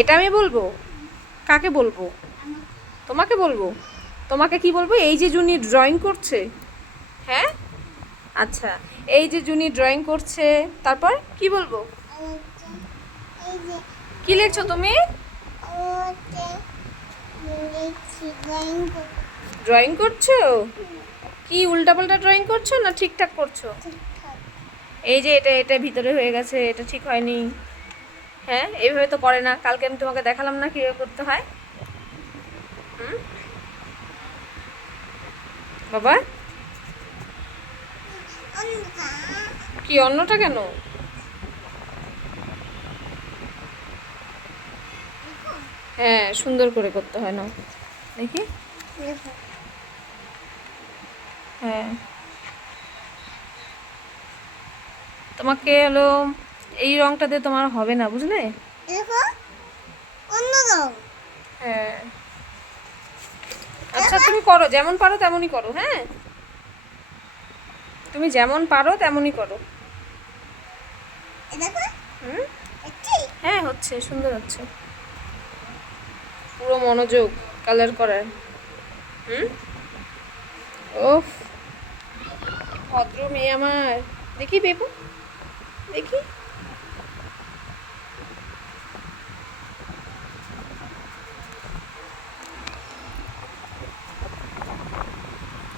এটা আমি বলবো? কাকে বলবো? তোমাকে বলবো? তোমাকে কি বলবো? এই যে জুনি ড্রয়িং করছে। হ্যাঁ, আচ্ছা, এই যে জুনি ড্রয়িং করছে, তারপর কি বলবো? কি লিখছো তুমি? ড্রয়িং করছো? কি উল্টাপাল্টা ড্রয়িং করছো না ঠিকঠাক করছো? এই যে এটা এটা ভিতরে হয়ে গেছে, এটা ঠিক হয়নি। হ্যাঁ, এইভাবে তো করে না। কালকে আমি তোমাকে দেখালাম না কিভাবে করতে হয়। হুম বাবা, কি অন্যটা কেন? হ্যাঁ, সুন্দর করে করতে হয় না। দেখি। হ্যাঁ, তোমাকে হলো এই রংটা দিয়ে তোমার হবে না, বুঝলে? হ্যাঁ, আচ্ছা তুমি করো, যেমন পারো তেমনই করো। হ্যাঁ, তুমি যেমন পারো তেমনই করো। হুম, হ্যাঁ হচ্ছে, সুন্দর হচ্ছে। পুরো মনোযোগ কালার করার। হুম, ওফ, ভদ্র মেয়ে আমার। দেখি বেবু, দেখি।